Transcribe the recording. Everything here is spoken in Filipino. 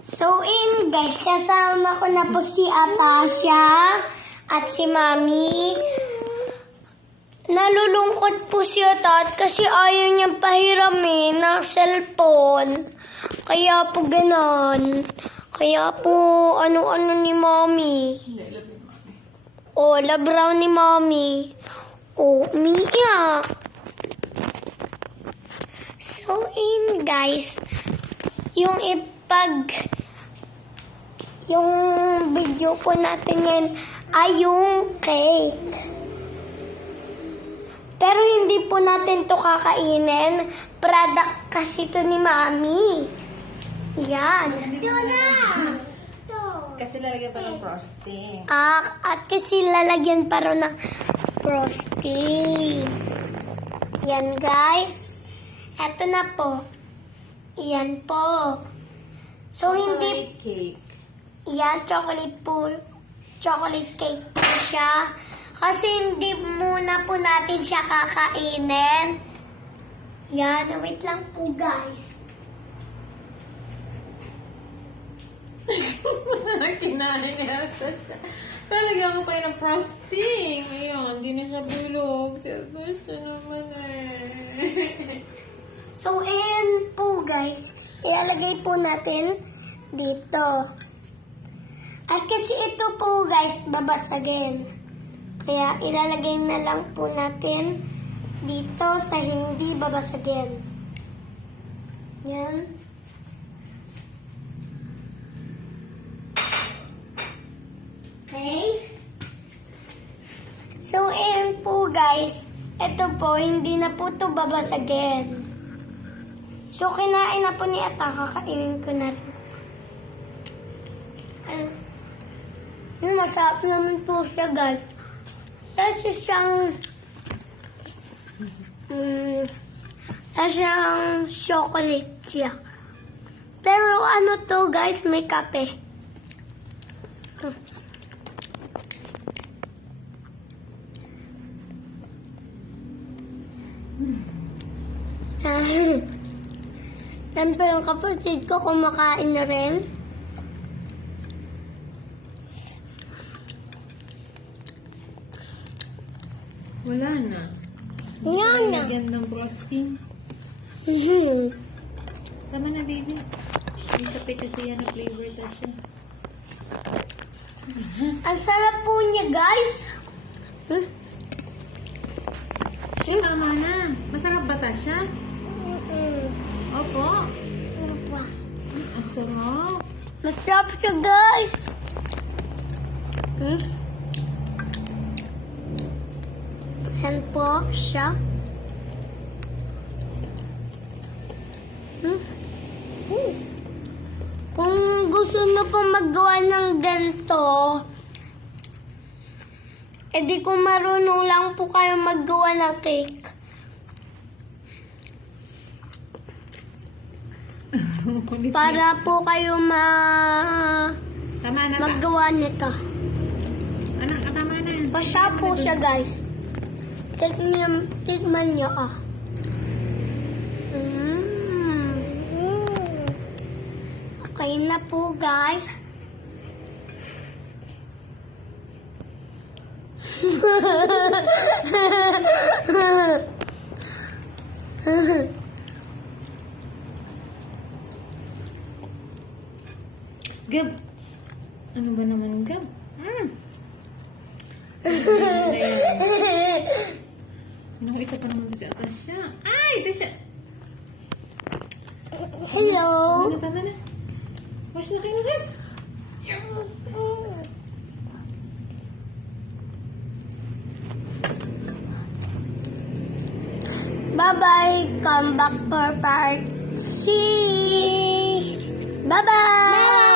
So, guys, kasama ko na po si Atasha at si Mami. Nalulungkot po si Atat kasi ayaw niyang pahiramin ng cellphone. Kaya po ganon. Kaya po ano-ano ni Mami. Oh, love raw ni Mami. Oh, umiiyak. So, guys, yung video po natin yan ay yung cake. Pero hindi po natin to kakainin. Product kasi to ni Mami. Yan. Ito na! Kasi lalagyan pa ng frosting. At kasi lalagyan pa rin ng frosting. Yan, guys. Eto na po. Yan po. So, hindi... Chocolate cake. Yan, chocolate cake po siya. Kasi hindi muna po natin siya kakainin. Yan, wait lang po, guys. Kinain niya. Lalagyan ko pa yun ng frosting. Ayun, hindi niya siya bulog. Siya naman eh. So, ayan po, guys. Ilalagay po natin dito. At kasi ito po, guys, babasagin. Kaya ilalagay na lang po natin dito sa hindi babasagin. Yan. Okay? So, ayan po, guys. Ito po, hindi na po ito babasagin. So, kinain na po ni Ata. Kakainin ko na rin. Masarap naman po siya, guys. Kasi siyang chocolate siya. Pero ano to, guys, may kape. Siyempre yung kapatid ko kumakain na rin. Wala na. Yan na. Lagyan ng frosting. Tama na, baby. Yung kape kasi yan na flavor na siya. Ang sarap po niya, guys. Tama na. Masarap ba ta siya? Opo. Ang sarap. Masarap siya, guys. Yan po siya. Kung gusto nyo pong magawa ng ganito, edi kung marunong lang po kayo maggawa ng cake. Para po kayo Tama na ta. maggawa nito. Anak, tama na. Basta po siya, guys. Tikman niyo, Okay na po, guys. Gab. Ano ba naman, Gab? Ano, isa pa naman si Atasha. Ay, Atasha. Hello. Tama na. Wash na kayo ng hands. Bye-bye. Come back for part 6. Bye-bye.